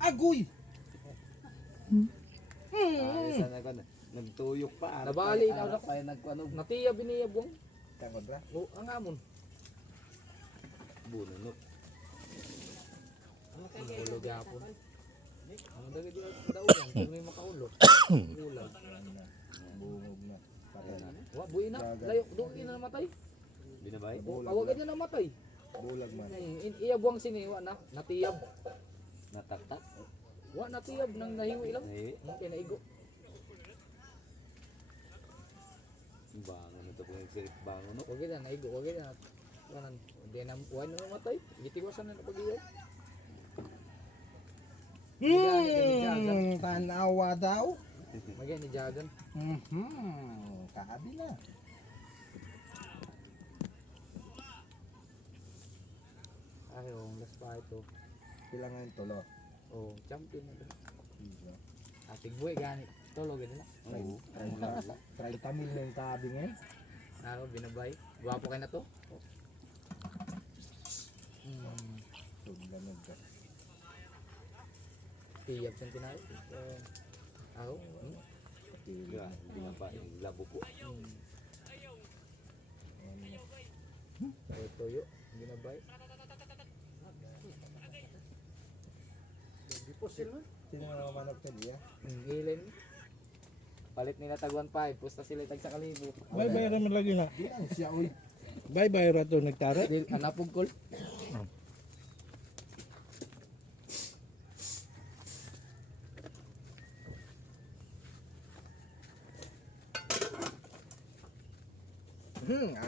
Agoy! Sana ka na. Nagtuyok pa. Nabali na Ara ako. pa nagkuano. Natiyab biniyab bong. Tangod ra. O, ang amon. Bununok. Ulo gapon. Ano dagay di daugan, kung may makaulo. Ulan. Bungog na. Patay na. Wa buhi na. Layo dugi na namatay. Binabay? O, awag na namatay. Bulag man. Iyabuang siniwa na, natiyab. Nataktak? Wa natiyab nang nahiwi lang. Eh, Okay, naigo. bangon ito kung nagsirit bangon no? Wag na naigo, wag na. Kanan, hindi na wa na namatay. Gitiwasan na napag-iyaw. Tanawa daw. Magay ni Jagan. Kahabi na. Ay, last pa ito. Kailangan yung tulo. Oh, champion na. Ating buhay gani. Tolo gani na. Oo. 30 mil na yung kahabi ngayon. Ako binabay. Gwapo kay na to. Suglamig ka. Tiyab sa tinay. Ako. Ga, binabay. Labo po. Toyo. Binabay. Sino mga manok ka diya? Ilin. Palit nila tag 1.5. Pusta sila tag sa kalibo. Bye-bye raman lagi na. Di ang siya oy. Bye-bye rato nagtara. Dil anapog kol.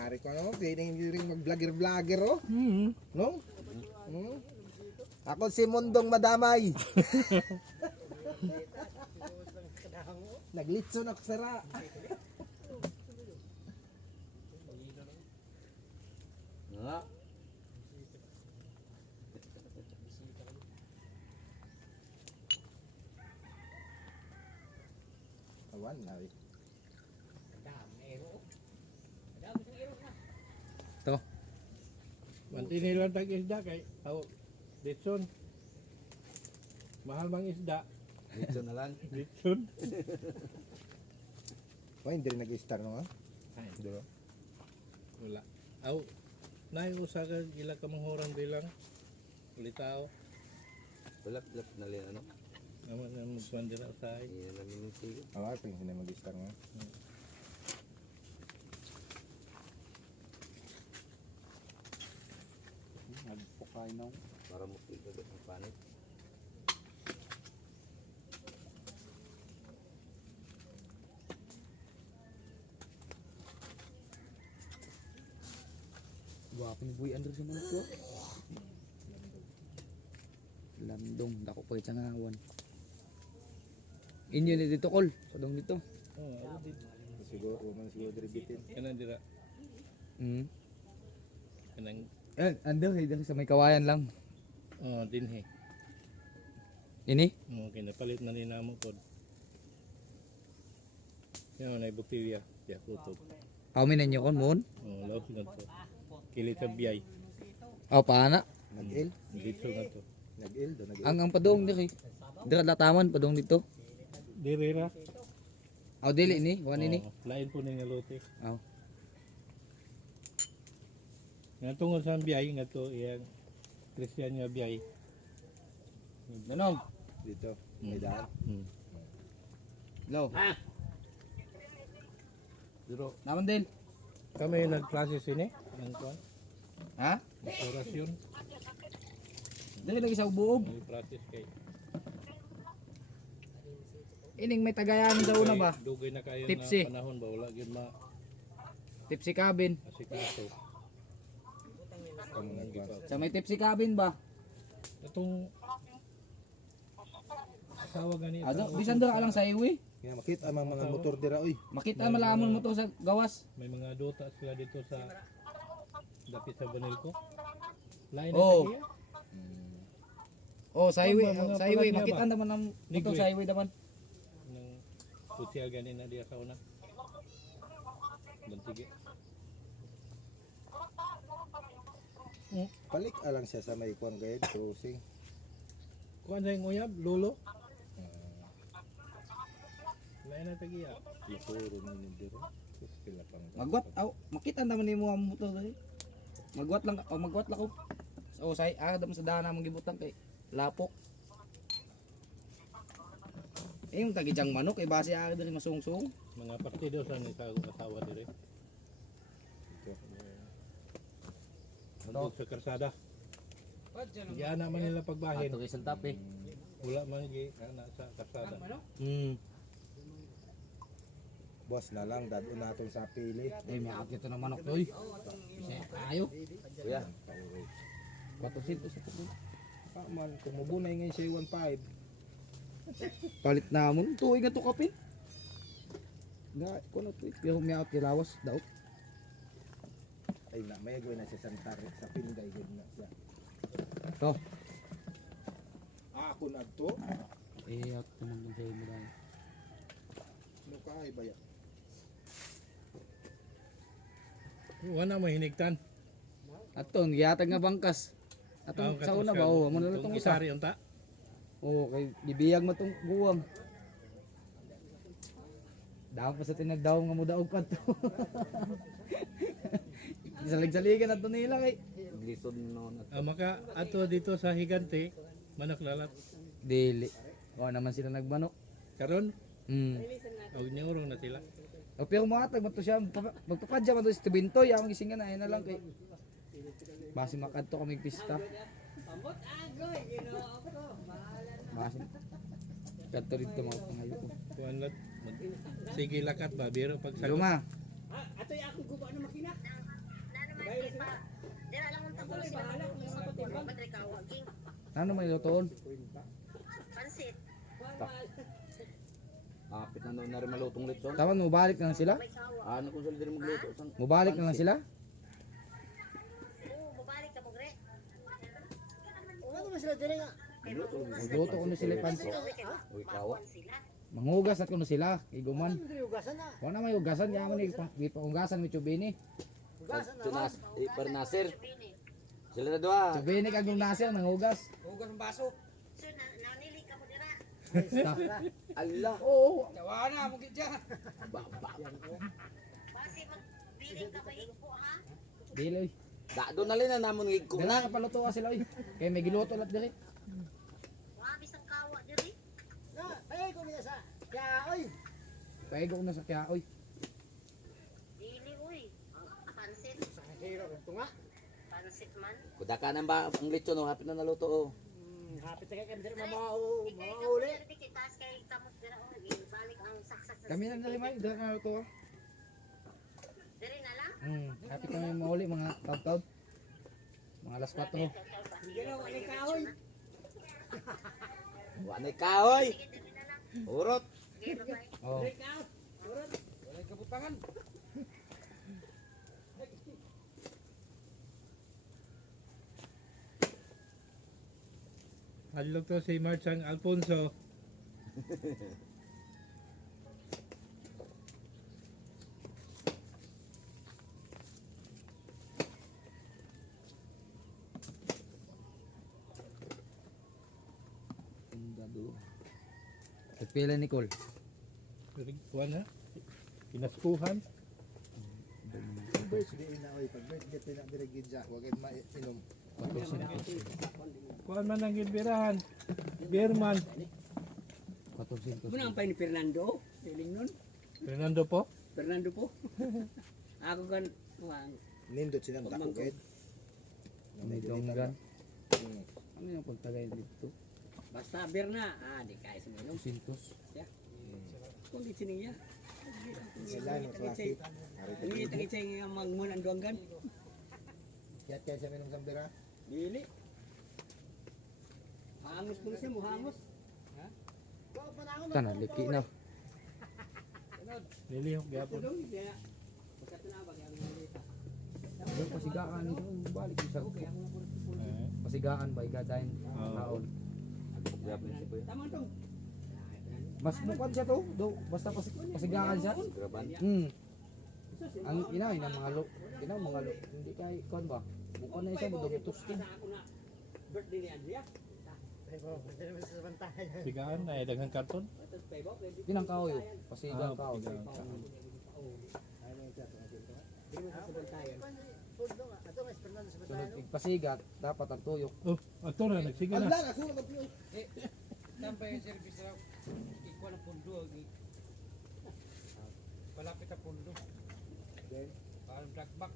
Ari ko ano, pwedeng hindi rin mag-vlogger-vlogger oh. No? Ako si Mundong Madamay. Naglitson ako sara. Nga. Awan na eh. Mantini lang tag isda kay Ditson. Mahal bang isda? Dito na lang. Ditson. Oh, hindi rin nag-star no ha? Ay, Di ba? wala. Aw, nay usa ka ila ka manghurang bilang ulitaw. Ulap-lap na rin ano? Naman na magpandira usahay. Iyan lang yung sige. Ah, pwede hindi mag-star no. Nagpukay na. Para mukti ka ang panit. Gwapo ni Boy Andrew sa mga to. Lamdong dako pa sa ngawan. Inyo ni dito kol. Sadong dito. Oh, ako dit. Siguro, man siguro dribitin. Kanang dira. Kanang Ando dito sa may kawayan lang. oh dinhi. Ini? Oh, kinapalit na ni namo pod. Yan na buktilya. Ya kutob. Kami na nyo kon mon. Oh, laos na to. Kilit sa biyay. Aw paana. Nag-il. Dito na to. Nag-il do nag-il. Ang padong diri. Dira lataman padong dito. Dirira. Aw dili ni, wan ini. Oh, lain po ni nga lote. Aw. Nga tungod sa biyay nga to iyang Christian nga biyay. Nanog. Dito. May daan. No. Pero Naman din. kami nagklase sini ang kuan, Ha? orasyon, Dili lagi sa buog. nag-practice kay Ining may tagayan sa una ba? dugay na kayo Tipsy. na panahon ba wala gyud Tipsy cabin. asikaso. Kung nag-gas. Sa may tipsy cabin ba? Atong asawa gani Ano, bisan dira lang sa highway. Nga makita ang mga motor dira oy. Makita malamon mo to sa gawas. may mga dota sila dito sa dapit sa Banilco. Lain Oh. na Oh, sa highway, Mga sa highway palagya makita ba? naman ang motor Ligway. sa highway naman. ng social gani na diya sa una. Bantige. Balik alang siya sa may kuan gayud crossing. Kuan sa yung uyab, lolo. Lain na tagiya. Lusuro ni dito. Sila pang. Magwat, makita naman ni mo ang motor dali. Magwat lang ko. So say adam sa dana mong gibutang kay lapok. Yung tagijang manok kay base aga diri masungsung. Mga partido sa ni asawa dire. Andun sa karsada. Diyan naman nila pagbahin. Ato kay Santape. Wala man gi ana sa karsada. Boss na lang, dadon natin sa pili. May akit ito ng manok doy. Ayo. Kuya, 400 sa puto. Man, kung mabunay ngayon siya 1.5. Palit na mo tuig nga to kapin. Na ko na tuig. Pero may out kilawas daw. Ay na, may gawin na siya sa pinday gawin na siya. To. Ako na to. Out naman ng sayo mo dahil. Ano ka ay bayan? Wala mo hinigtan. Aton giyatag nga bangkas. Atong sa una ba amo na lang tong isa. isari unta. Oo, kay bibiyag mo tong guwang. Daw pa sa tinagdaw nga mo daog pa to. Salig-saligan ato nila kay. lisod noon at Maka ato dito sa higante, manok lalat. Dili. O naman sila nagmanok. Karon, Mm. og niurong na sila. O pero matag man to siya magpapadya man to si Tibintoy ang gising na na lang kay. Basi makadto kami pista. Basi. Kadto dito mga pangayo ko. Kuan lat. Sige lakat ba biro pag sagot. Luma. Ano may lutoon? kapit na noon na rin malutong litson. Tawan mo balik na lang sila? Ano kung sila din magluto? Mubalik na lang sila? Magluto ko na sila pansi. Uy, kawa. Mangugas at kuno sila, iguman. Wala may ugasan, yaman ni pangugasan mo chubini. Tunas, Bernasir. Sila na doa. Chubini kag yung nasir mangugas. Hugas ng baso. Allah. Oo. Yawa na, mugit dyan. Dili. Da doon na rin na namon ngig ko Dala na. ka paluto ka sila oy. Kay may giluto lat diri. Paego ko na sa kya oy. Kudakanan ba ang litson oh, hapit na naluto oh. Kami na dali may dala ka luto. Happy kami mauli mga taw-taw. Mga alas 4. Wanay kahoy. Urot. Oh. Walay kabutangan. Hadlok to si Marchang Alfonso. Pila Nicole. Kuan ha? Pinaskuhan. Birthday na oy, pag birthday pinabirigid dyan, huwag kayo mainom. Kuan man ang gibirahan. Beerman. 400. Muna ang pa ni Fernando, feeling nun. Fernando po. Fernando po. Ako kan, wang, Nindot silang takugid. Donggan. Ano yung pagtagay dito? basta beer na. Di kaya sa minum. 200. Kung di siniya. Sila no klase. Ini tangitsay nga magmunan duanggan. Kiyat kaya sa minum sambira. Dili. Hangos ko siya, muhangos. Tanan liki na. Nilihok gyapon. Tulong niya. Pagkatunabag ang malita. Yung pasigaan ito, balik sa pasigaan ba igadain taon. Grabe na si Kuya. Tama tong. Mas mukan siya to, do basta pasigaan siya. Graban. Ang ina mga lo, mga lo, hindi kay kon ba? Mukan na siya mo do tustin. Ako na. Birthday ni Andrea. Sigaan na daghang karton. Kinang kahoy. Pasigang kahoy. pigang. Sunod igpasigat, dapat ang tuyok. Oh, ato na nagsiga na. Ala, ako nagpiyo. Tampay yung service na ikuha ng pundo. Palapit ang pundo. Parang blackback.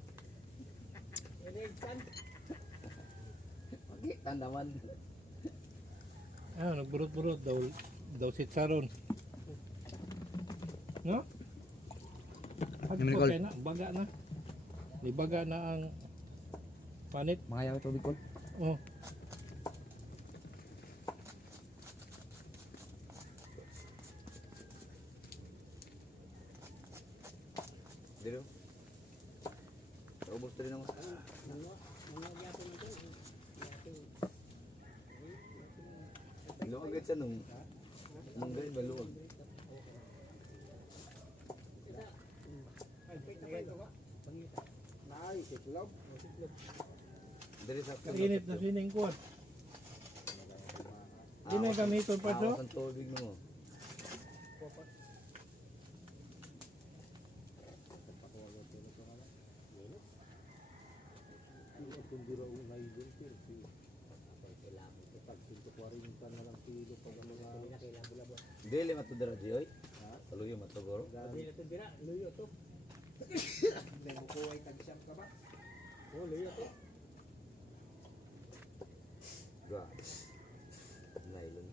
Makita naman. Ah, nagburot-burot daw si Charon. No? Okay na, baga na. Nibaga na ang panit. Mga yaw ito, Bicol. Oh. Dito. Ubos rin naman. Luwag agad siya nung manggal baluwag. Nice, itlog. Dali sa Kainit na sining kuwan. Di na gamiton pa to. awas ang tubig mo. Dili matudara di oy. Kaluyo matugoro. May mukuhay tag-siyam ka ba? Oh, liyo to. Ga. Nylon.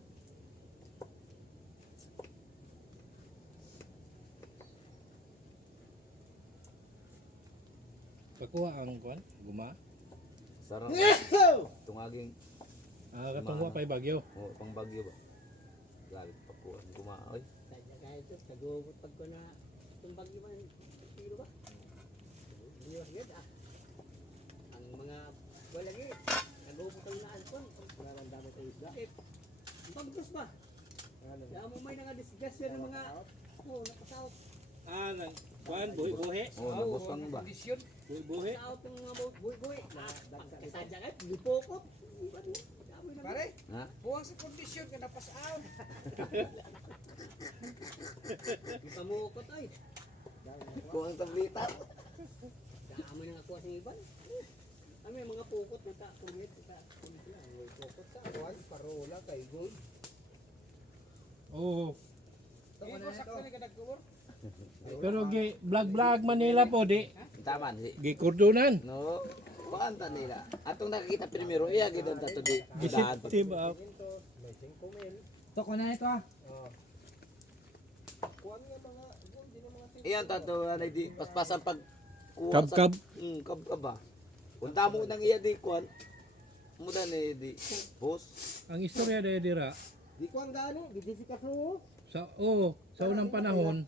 Pakuha ang kuwan, guma. Sarang tungaging Ah, katong wa pay bagyo. pang bagyo ba. Galit pa ko ang kumaoy. Ang mga walagi, nagubutang na alpon. Pagdos ba? Kaya mo may nga-disgustion ng mga nakasahot. Ah, nang kuwan buhi-buhi. Oh, nabusang ba? Buhi-buhi. Sahot ng mga buhay-buhay. Kasadya ka, lipokot. Pare, Ha? buwang sa kondisyon ka napasaw. Ipamukot ay. Kung ang tablita. Daamoy na nakuha sa iban. Ano yung mga pukot na kumit. Focus sa awan, parola kay gold. Oo. Ito, sakto na ka nagkuwar. Pero gi vlog Manila po di Taman si. gi kurdunan. No. Paanta nila. Atong nakakita primero iya gid ang tato di. Daan pa. Gisip up. May 5 mil. Ito, kunin ito ah. Kuwan nga mga gold, di na mga Iyan tato anay di paspasan pag kuha Kab-kab. Kab-kab ba. Punta mo nang iya di kwan. Muda ni di boss. Ang istorya dira Di kuwan gani, di si kaso. sa unang panahon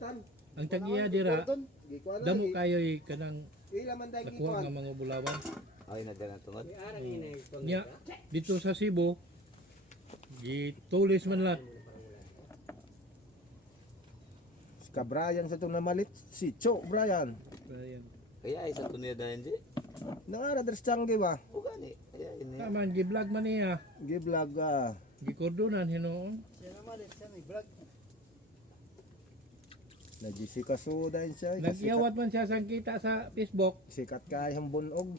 ang tagiya dira Di kuwan damo kayoy kanang ila man dai nakuha kuwan. nga mga bulawan. Ay nagana tungod. May arang inay. Nya dito sa Cebu gitulis man lat. Ka Brian sa tong namalit si Cho Brian. Kaya isa to niya dayon di. Nangara dres changi ba? O gani. Kaya ini. Taman gi vlog man niya. Gi vlog Gi kurdunan hinoon. na Jessica so dahil siya. Nagyawat man siya sang kita sa Facebook. Sikat kay hambunog.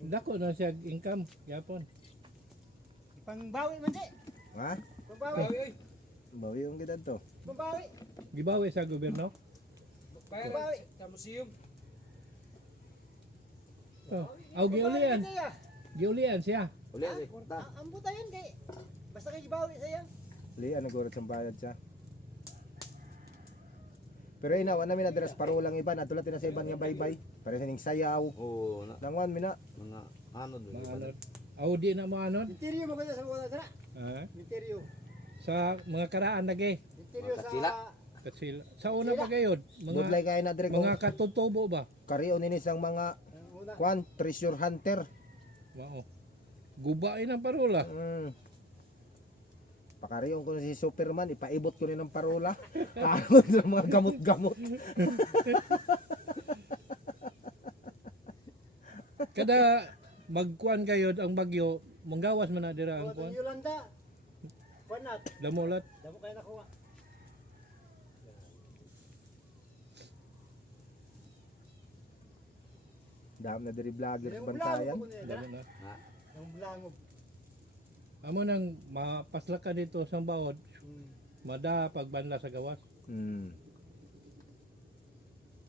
Dako na siya income yapon. Pangbawi man siya. Ha? Pangbawi. Bawi yung gidad to. Pangbawi. Gibawi sa gobyerno. Pangbawi. Sa museum. Oh, aw giulian. Giulian siya. Uli si. Ta. Ang buta yan kay. Basta kay gibawi sa yan. Lian nagurot sa bayad siya. Pero ina wala min address paro lang iban atulad na sa iban nga bye-bye. Para sa ning sayaw. Oh, na Nangwan mina. mga ano dun. Mga aw di na mo anon. Interior mo kaya sa mga sana. Ha? Interior. Sa mga karaan lagi. Interior Mga katsila. Kasi sa una pa gayod, Budlay mga kay na dire mga katutubo ba? kariyo ni sang mga kwan treasure hunter. Wow. Gubain ang parola. Pakariyon ko si Superman, ipaibot ko rin ng parola. Karon sa mga gamot-gamot. Kada magkuan gayod ang bagyo, manggawas man na dira ang kuan. Yolanda. Panat. Damulat. Damo kayo nakuha. Dam na diri vloggers Yung bantayan. blango ko nila. Dali na. Ha? Yung blango. Amo nang mapasla ka dito sa bawod. Mada pagbanda sa gawas. Hmm.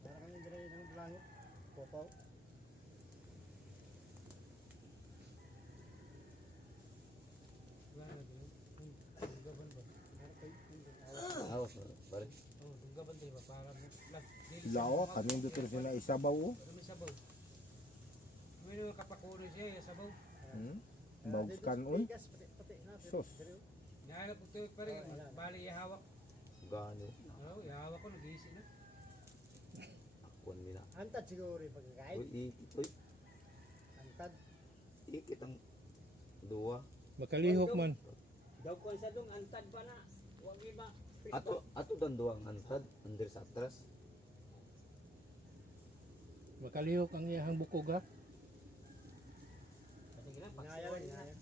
Para kami dira ng blango. Popaw. Awas, pare. Lawa kaning dito sina isabaw. Oh. May kapakuno siya sa baw. Bawg kanon. Pati na. Sus. Dahil po tuwik pa rin, bali ihawak. Gani. Oo, ihawak ko, nag-iisi na. Kuan nila. Antad siguro yung pagkakain. Uy, Antad. ikit ang duwa. Makalihok man. Daw ko sa dong antad pa na. Wag iba. Ato dan duwang antad, under sa atras. Makalihok ang iyahang bukog ha. Sige na, Inaya lang, inaya.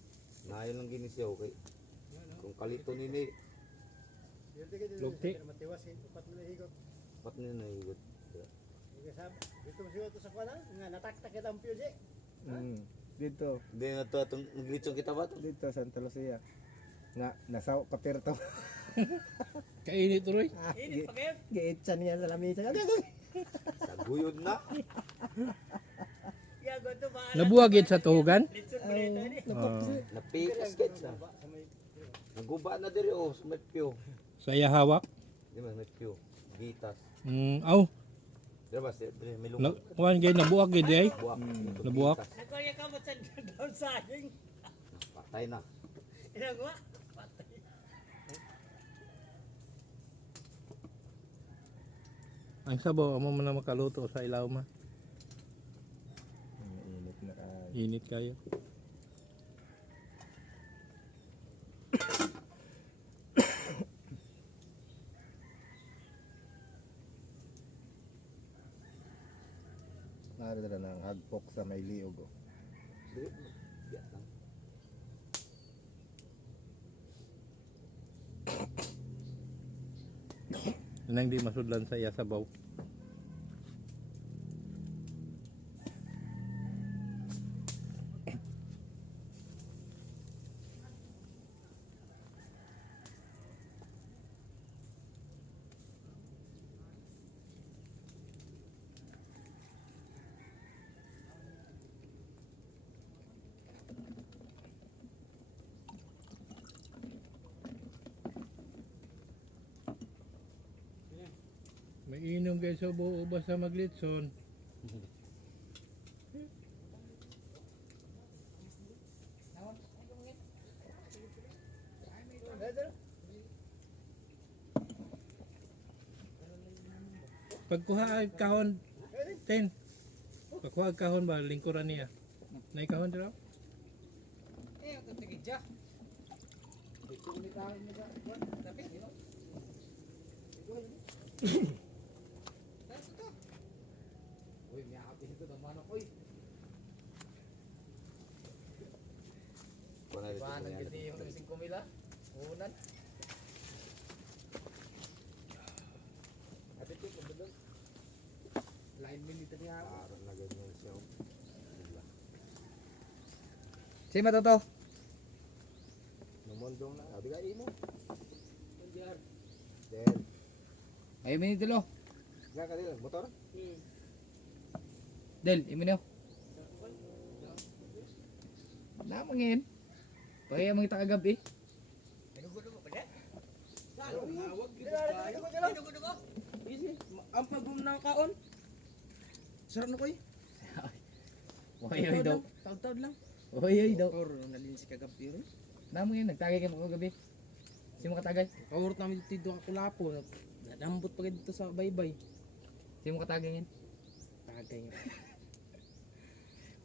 Nayo lang ginisiyaw kay. Kung kalito nini, Yung tigil dito. Lugti. Matiwas eh. Upat mo na higot. pat nila naigot. Sige sab. Dito mo siguro to sa kuwan nga nataktak kita ang piyusi. Dito, Hindi na to atong naglitsong kita ba to? dito Santa Lucia. Nga nasaw kapirto. Kainit tuloy. Init pa kayo. Giitsan niya sa lamisa. Saguyod na. Yago to ba? Nabuhagit sa tuhugan. Litson mo nito ni. Napikas kit sa. Naguba na diri oh, sa metpyo. Sa iya hawak. Di ba metpyo? Gitas. Aw. Di ba diri may Na, lungo. kuan gay nabuhag gid ay. Buwak. Nabuwak. Nagkorya ka mo sa down saying. Patay na. Inagawa. Patay. Ang sabaw amo man na makaluto sa ilaw ma. Init na kayo. Init kayo. Narito na ang hagpok sa may liog. Oh. Diri. Biyak lang. Nang di masudlan sa iya sabaw. May inom guys sa buo ba sa maglitson. Pagkuha ang kahon, ten. Pagkuha ang kahon ba, lingkuran niya. Nay kahon dito? Eh, ang tigid dya. Tapi, you know. Uy, may akapin ito ng manok, uy. Kuan na dito. Paano gini yung 5 mila? Unan. Apitik, doon. Line minute niya ako. Aron na ganyan siya. Si matoto. Namondong na. Abi ka imo. Nandiyan. Then, Ay, minute lo. nga ka dito motor. Del, iminyo. Namangin. Pagaya mga kita kagabi. Dugo-dugo pa dyan? Dugo-dugo. Easy. Ang pagum ng kaon. Sarap na ko eh. Oy daw. Taud-taud lang. Oy daw. Or nalin si kagabi. Namangin, nagtagay kayo kagabi. Si mo katagay? Kawurot namin dito ako lapo. Nadambot pa dito sa baybay. Si mo katagay yan? Tagay.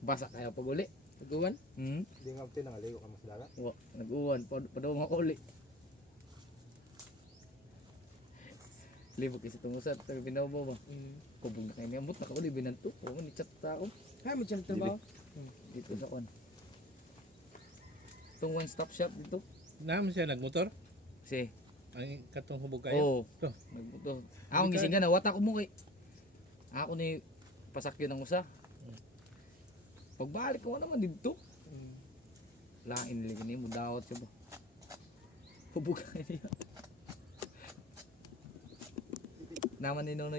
Basa kaya pag uli. Nagawan? Di nga upti nangaligo ka mas dagat. Nag-uwan. Padaw mga uli. Libog kasi tumusat. Sabi pinabaw ba? Kubog na kayo niyamot. Nakauli binanto. O, ni chat tao. Kaya mo siya trabaho. Dito sa kwan. Itong one stop shop dito. Naman siya nagmotor? Kasi, Ang katong hubog kayo? oo. To. Nagbuto. Akong gising ka na, wata ko mo kay. Ako ni pasakyo ng usa. Pagbalik ko naman dito. Lain nila ganyan mo, dawat ka ba? Hubog ka niya. Naman ni Nonoy.